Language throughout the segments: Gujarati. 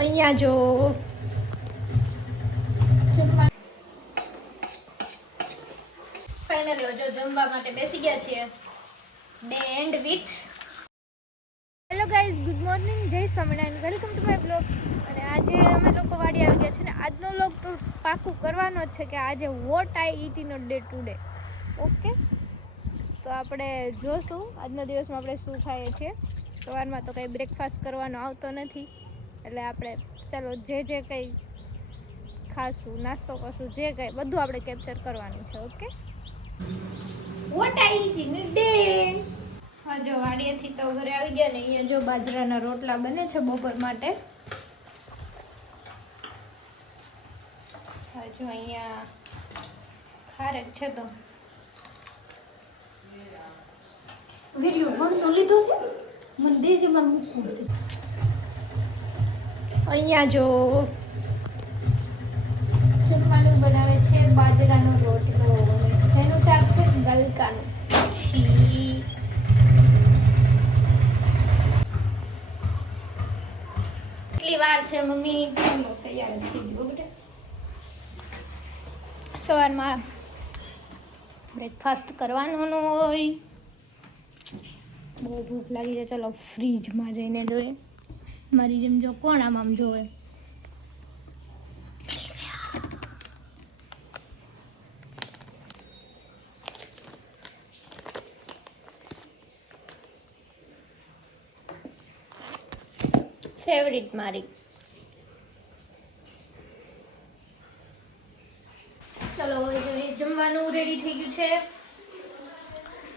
અહીંયા જો ફાઇનલી જો જમવા માટે બેસી ગયા છીએ day and with hello guys, good morning, Jai Swaminarayan, welcome to my blog. અને આજે અમે લોકો વાડી આવી ગયા છે ને આજનો વ્લોગ તો પાકું કરવાનો જ છે કે આજે what I eat in a day today. Okay, તો આપણે જોશું આજના દિવસમાં આપણે શું ખાઈએ છીએ. સવારમાં તો કંઈ બ્રેકફાસ્ટ કરવાનો આવતો નથી એટલે આપણે ચાલો જે કંઈ ખાશું, નાસ્તો કરશું, જે કંઈ બધું આપણે કેપ્ચર કરવાનું છે. Okay, what I eat in a day. હા, જો વાડીએથી તો ઘરે આવી ગયા ને અહીંયા જો બાજરાના રોટલા બને છે બપોર માટે. હા, જો અહીંયા ખારેક છે તો વિડીયો ફોન તો લીધો છે મને દેજે માં મૂકવું છે. અહીંયા જો જમવાનું બનાવે છે બાજરાનો રોટલો. શેનું શાક છે? ગલકાનું. પછી કેટલી વાર છે મમ્મી? તૈયાર થઈ ગયું બેટા. સવારમાં બ્રેકફાસ્ટ કરવાનું હોય. બહુ ભૂખ લાગી છે, ચલો ફ્રીજમાં જઈને જોઈએ. મારી જેમ જો કોણ આમ જોવે. ફેવરિટ મારી. ચલો હવે જમવાનું રેડી થઈ ગયું છે.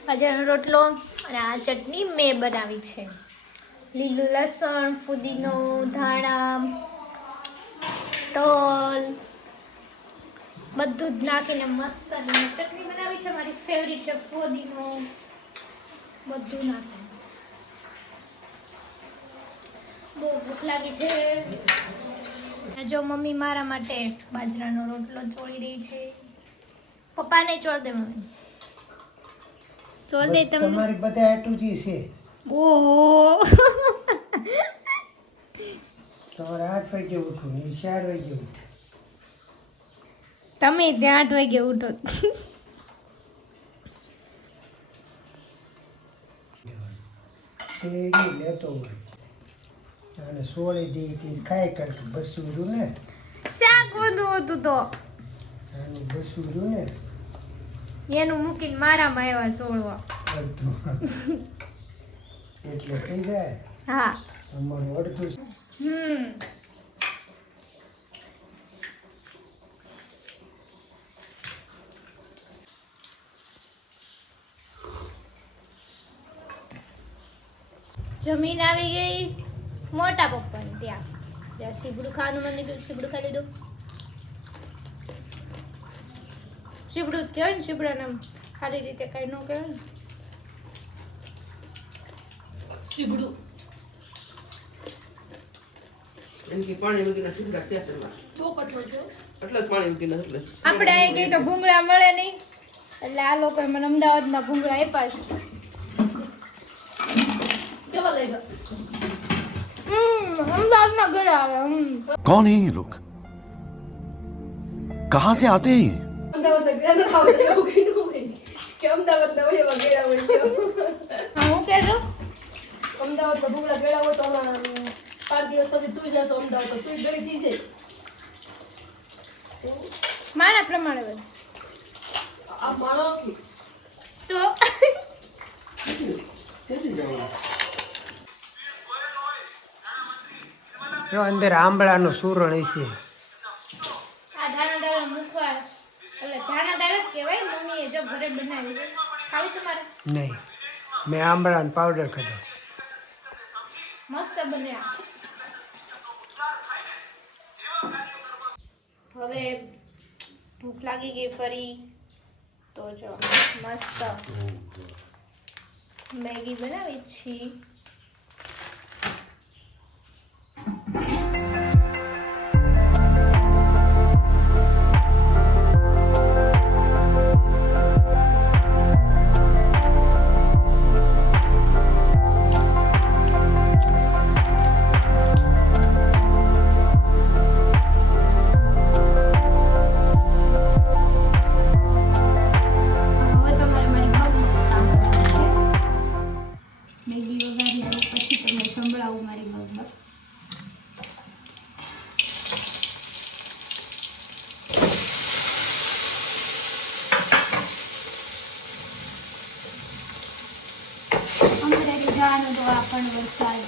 બાજરાનો રોટલો અને આ ચટણી મેં બનાવી છે. લીલું લસણ, ફુદીનો, ધાણા, તલ બધું જ નાખીને મસ્ત ચટણી બનાવી છે. મારી ફેવરિટ છે. ફુદીનો બધું નાખીને. બહુ ભૂખ લાગી છે. જો મમ્મી મારા માટે બાજરાનો રોટલો ચોળી રહી છે. પપ્પાને ચોળ દે મમ્મી. ચોળ દે તમે. તમારી બધા આટુજી છે. ઓહો, તમારે 8 વાગે ઉઠવું ને 4 વાગે ઉઠ. તમે ત્યાં 8 વાગે ઉઠો. શેરડી લેતો હોય અને સોળી દી ખાઈ કરતું બસુરું ને શાક વધુ હતું તો આનું બસુરું ને એનું મૂકીને મારામાં આવ્યા ચોળવા. અડધું એટલે થઈ જાય. હા, અમારું અડધું. જમીન આવી ગઈ મોટા પપ્પાને ત્યાં. ત્યાં સીબડું ખાવાનું મને કીધું, સીબડું ખાઈ લીધું. સીબડું કહેવાય ને, સીબડાને આમ સારી રીતે કઈ ન કહેવાય ને સીબડું. એનકી પાણી મૂકીને સીબડા સ્પેશિયલમાં બહુ કઠોળ છે. એટલે જ પાણી મૂકીને એટલે આપણે અહીં કઈ તો ભૂંગળા મળે નહીં એટલે આ લોકોએ મને અમદાવાદના ભૂંગળા આપ્યા છે. કેવા લાગ્યા? અમદાવાદના ઘરે આવે. कौन है ये लोग? कहाँ से आते हैं ये? અમદાવાદના ગેડા આવે એવું કીધું હોય કે અમદાવાદના ઓલેવા ગેડા હોય છે. હા, હું કહેજો અમદાવાદના ભૂંગળા ગેડા હોય તો હમણાં 5 દિવસ પછી તું જશો અમદાવાદ તો તું ગળી થઈ જાય. મારા પ્રમાણે બને આ માણો તો જો અંદર આંબળાનો સુરણ હશે. આ ધાણા દાળ મૂકવા એટલે ધાણા દાળ જ કહેવાય. મમ્મીએ જો ઘરે બનાવી છે. ખાવી તમારે? નહીં, મેં આંબળાનો પાવડર ખાધો. મસ્ત બન્યા. હવે ભૂખ લાગી ગઈ ફરી તો જો મસ્ત મેગી બનાવી છીએ. આવું મારી મગમાં. અમરેલી જવાનું તો આ પણ વરસાદ.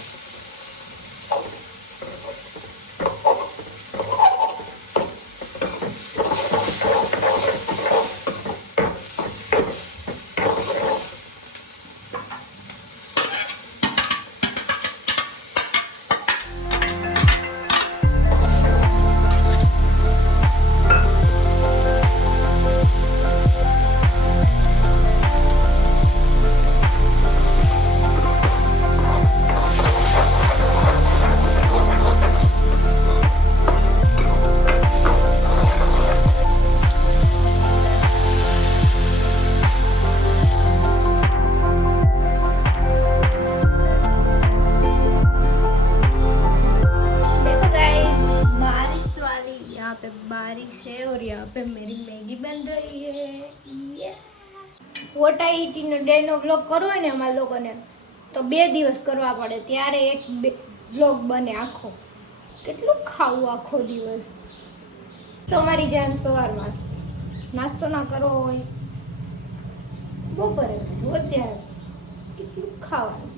बारिश है और यहाँ पे मेरी मैगी बन रही है. ये વોટ આઈ ઈટીનો ડેનો વ્લોગ કરવો હોય ને અમારા લોકોને તો 2 દિવસ કરવા પડે, ત્યારે એક વ્લોગ બને આખો. કેટલું ખાવું આખો દિવસ. તો મારી જાન સવારમાં નાસ્તો ના કરવો હોય, બપોરે અત્યારે કેટલું ખાવાનું.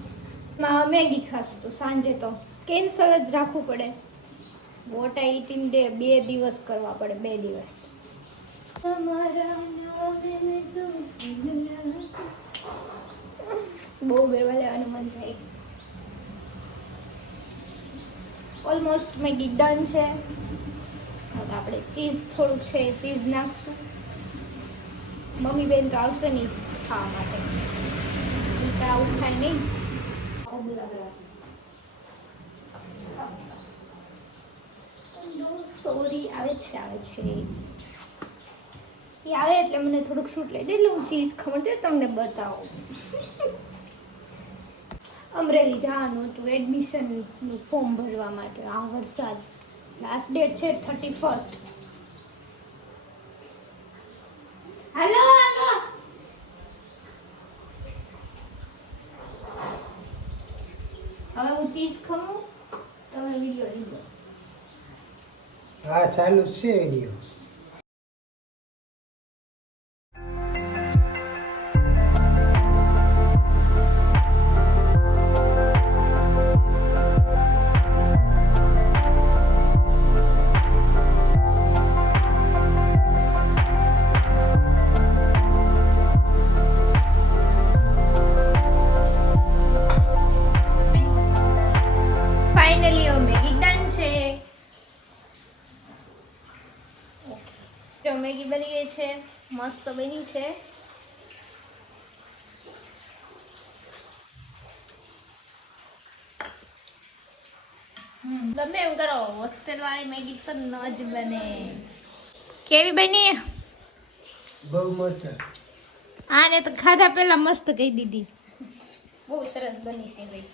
મેગી ખાશું તો સાંજે તો કેન્સલ જ રાખવું પડે. વોટ આઈ ઈટીન ડે 2 દિવસ કરવા પડે, 2 દિવસ. બહુ ગરબા લેવાનું મન થાય. ઓલમોસ્ટ મેગી ડન છે. હવે આપણે ચીઝ થોડુંક છે, ચીઝ નાખશું. મમ્મી બેન તો આવશે નહીં ખાવા માટે, એ તો આવું ખાય નહીં. સોરી, આવે છે એ આવે એટલે મને થોડુંક શૂટ લઈ દે એટલે હું ચીઝ ખમણ દે તમને બતાવું. અમરેલી જવાનું હતું એડમિશનનું ફોર્મ ભરવા માટે. આ વરસાદ, લાસ્ટ ડેટ છે 31st. હાલો હાલો, હવે હું ચીઝ ખમું, તમે વિડીયો લીધો. હા ચાલુ જ છે વિડીયો. ફાઇનલી મેગી ડન છે. જો મેગી બની ગઈ છે, મસ્ત બની છે. ગમે એમ કરો, હોસ્ટેલ વાળી મેગી તો ન જ બને. કેવી બની? બહુ મસ્ત. આને તો ખાધા પહેલા મસ્ત કહી દીધી. બહુ સરસ બની છે ભાઈ.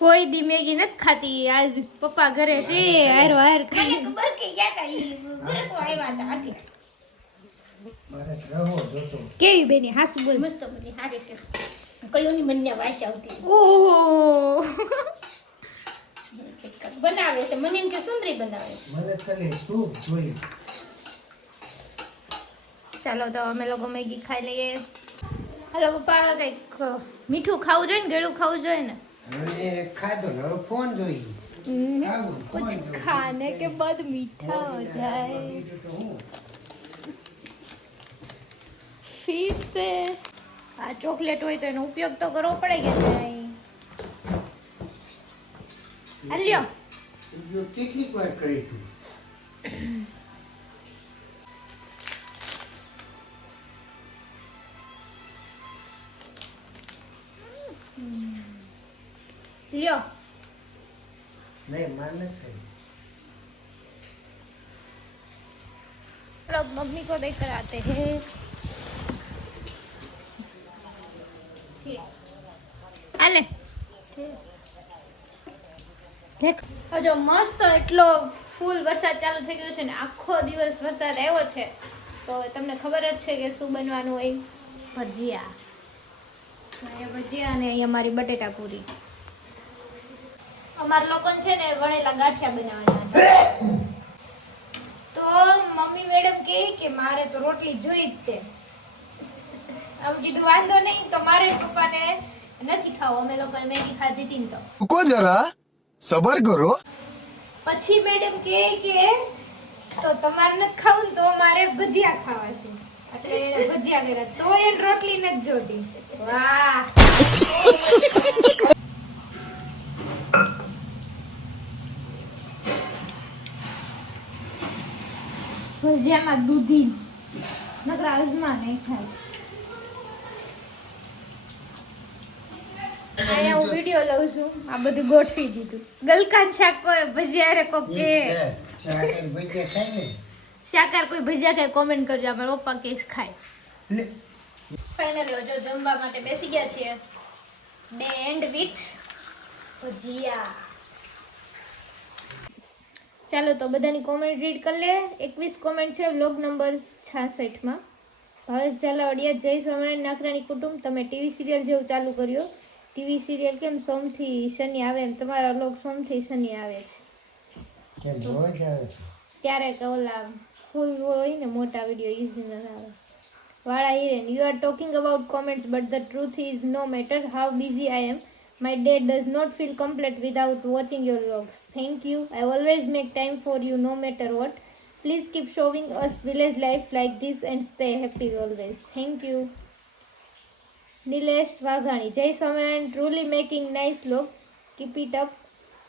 કોઈ દી મેગી નથી ખાતી, આજ પપ્પા ઘરે છે હારો હાર ખાઈ. મને ખબર કે ગયા તા ઈ ગુરકો આવ્યા હતા આટલે. મારે રહો જોતો. કેવી બની? હાસુ બોલ. મસ્ત બની, સારી છે. કયોની મને વાસ આવતી ઓહો, બનાવે છે. મને એમ કે સુંદરી બનાવે છે. મને ખાલી સૂપ જોઈ. ચાલો તો અમે લોકો મેગી ખાઈ લઈએ. હાલો પપ્પા, કંઈક મીઠું ખાવું જોઈએ ને, ગળ્યું ખાવું જોઈએ ને. અને ખાધો ને હવે ફોન જોઈ. ખાવું, ફોન कुछ જોઈ. खाने के बाद मीठा हो जाए. બીજું તો હું. फिर से આ ચોકલેટ હોય તો એનો ઉપયોગ તો કરવો પડે કે નહીં? હાલ્યો. બીજું કેટલીક વાર કરી તું. લ્યો. નહીં માર નથી કરી. अब मम्मी को देकर आते हैं. आले देख, જો મસ્ત એટલો ફૂલ વરસાદ ચાલુ થઈ ગયો છે ને, આખો દિવસ વરસાદ આવ્યો છે. તો તમને ખબર જ છે કે શું બનવાનું હોય. ભજીયા. અહીંયા ભજીયા અને અહીંયા મારી બટેટા પૂરી. અમારા લોકોને છે ને વણેલા ગાંઠિયા બનાવવાના તો મમ્મી મેડમ કે મારે તો રોટલી જોઈ જ તે આમ કીધું વાંધો નહીં તો મારે પપ્પાને નથી ખાવું અમે લોકોએ મેગી ખાધી હતી ને તો रुको जरा सबर करो પછી મેડમ કે તો તમારે નથી ખાવું ને તો મારે ભજીયા ખાવા છે એટલે એને ભજીયા કર્યા તો એ રોટલી નથી જોતી વાહ ભજીયામાં દૂધી નકરા અજમા નહીં ખાય અહીંયા હું વિડીયો લઉં છું આ બધું ગોઠવી દીધું ગલકાન શાક કોઈ ભજીયા રે કોક કે શાકર ભજીયા ખાય ને શાકાર કોઈ ભજીયા ખાય કોમેન્ટ કરજો અમારા પપ્પા કેસ ખાય લે ફાઇનલી જો જમવા માટે બેસી ગયા છીએ બે એન્ડ વિથ ભજીયા ચાલો તો બધાની કોમેન્ટ રીડ કરી લે 21 કોમેન્ટ છે વ્લોગ નંબર 66 માં ભાવેશ ઝાલાવાડિયા જય સ્વામિનારાયણ નાખરાણી કુટુંબ તમે ટીવી સિરિયલ જેવું ચાલુ કર્યો ટીવી સિરિયલ કેમ સોમથી શનિ આવે એમ તમારા વ્લોગ સોમથી શનિ આવે છે કેમ રોજ આવે છે ક્યારેક ઓલા ફૂલ હોય ને મોટા વિડીયો ઇઝી ન આવે વાળા Hiren you are talking about comments but the truth is no matter how busy I am my day does not feel complete without watching your vlogs thank you I always make time for you no matter what please keep showing us village life like this and stay happy always thank you Nilesh Vaghani Jai Swaminarayan truly making nice vlog keep it up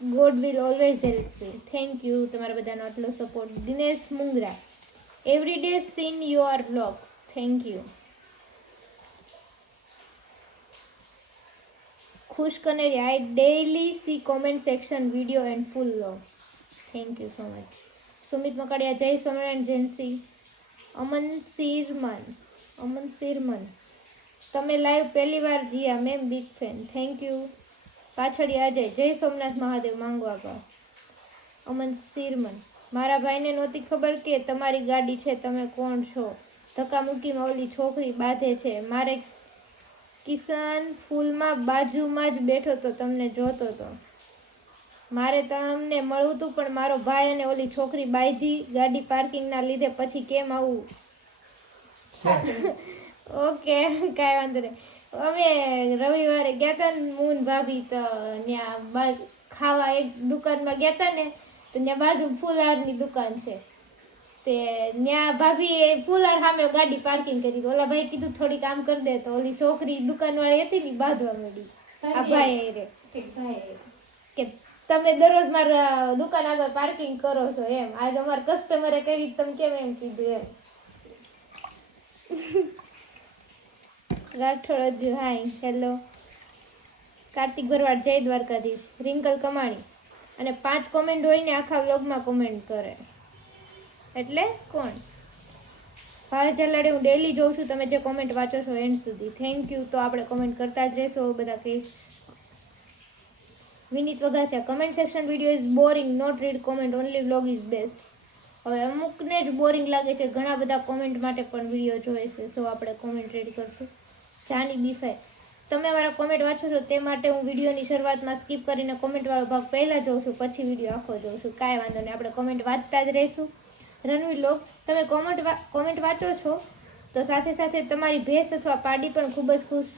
God will always help you thank you તમારા બધાનો આટલો support Dinesh Mungra every day seen your vlogs thank you Khush Kaneria I daily see comment section video and full love thank you so much Sumit Makadia Jai Swaminarayan જેન્સી અમન સિરમન તમે લાઈવ પહેલી વાર Jiya ma'am big fan thank you પાછળ અજય જય સોમનાથ મહાદેવ માંગવા પા અમન સિરમન મારા ભાઈને નહોતી ખબર કે તમારી ગાડી છે તમે કોણ છો ધક્કા મૂકીમાં ઓલી છોકરી બાંધે છે મારે કિશન ફૂલમાં બાજુમાં જ બેઠો તો તમને જોતો તો મારે તમને મળવું હતું પણ મારો ભાઈ અને ઓલી છોકરી બાંધી ગાડી પાર્કિંગના લીધે પછી કેમ આવું ઓકે કાંઈ વાંધો નહીં અમે રવિવારે ગયા હતા ને મૂન ભાભી તો ત્યાં ખાવા એક દુકાનમાં ગયા હતા ને તો ત્યાં બાજુ ફૂલહારની દુકાન છે તે ત્યાં ભાભીએ ફૂલહાર સામે ગાડી પાર્કિંગ કરી તો ઓલા ભાઈ કીધું થોડીક આમ કરી દે તો ઓલી છોકરી દુકાનવાળી હતી ને બાંધવા માંડી આ ભાઈ રે કે તમે દરરોજ મારા દુકાન આગળ પાર્કિંગ કરો છો એમ આજ અમારા કસ્ટમરે કહી તમે કેમ એમ કીધું એમ રાઠોડ હાય હેલો કાર્તિક ભરવાડ જય દ્વારકાધીશ રિંકલ કમાણી અને 5 કોમેન્ટ હોય ને આખા વ્લોગમાં કોમેન્ટ કરે એટલે કોણ ભાવેશ ઝાલાવાડિયા હું ડેલી જોઉં છું તમે જે કોમેન્ટ વાંચો છો એન્ડ સુધી થેન્ક યુ તો આપણે કોમેન્ટ કરતા જ રહેશો બધા કહીશ Vinit Vaghasiya comment section video is boring not read comment only vlog is best હવે અમુકને જ બોરિંગ લાગે છે ઘણા બધા કોમેન્ટ માટે પણ વિડીયો જોઈએ છે સો આપણે કોમેન્ટ રીડ કરશું જાની બીફાઈ તમે મારા કોમેન્ટ વાંચો છો તે માટે હું વિડીયોની શરૂઆતમાં સ્કીપ કરીને કોમેન્ટવાળો ભાગ પહેલાં જોઉં છું પછી વિડીયો આખો જોઉં છું કાંઈ વાંધો નહીં આપણે કોમેન્ટ વાંચતા જ રહીશું રણવીર લોક તમે કોમેન્ટ વાંચો છો તો સાથે સાથે તમારી ભેંસ અથવા પાડી પણ ખૂબ જ ખુશ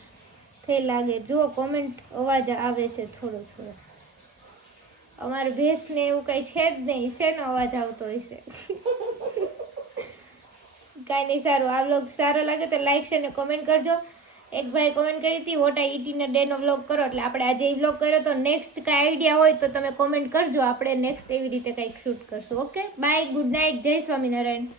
થઈ લાગે જો કોમેન્ટ અવાજ આવે છે થોડો થોડો અમારી ભેંસને એવું કંઈ છે જ નહીં શેનો અવાજ આવતો હશે કાંઈ નહીં સારું આ વ્લોગ સારો લાગે તો લાઈક છે ને કોમેન્ટ કરજો એક ભાઈ કોમેન્ટ કરી હતી વોટ આઈ ઈટીના ડેનો વ્લોગ કરો એટલે આપણે આજે એ વ્લોગ કર્યો તો નેક્સ્ટ કાંઈ આઈડિયા હોય તો તમે કોમેન્ટ કરજો આપણે નેક્સ્ટ એવી રીતે કંઈક શૂટ કરશું ઓકે બાય ગુડ નાઇટ જય સ્વામિનારાયણ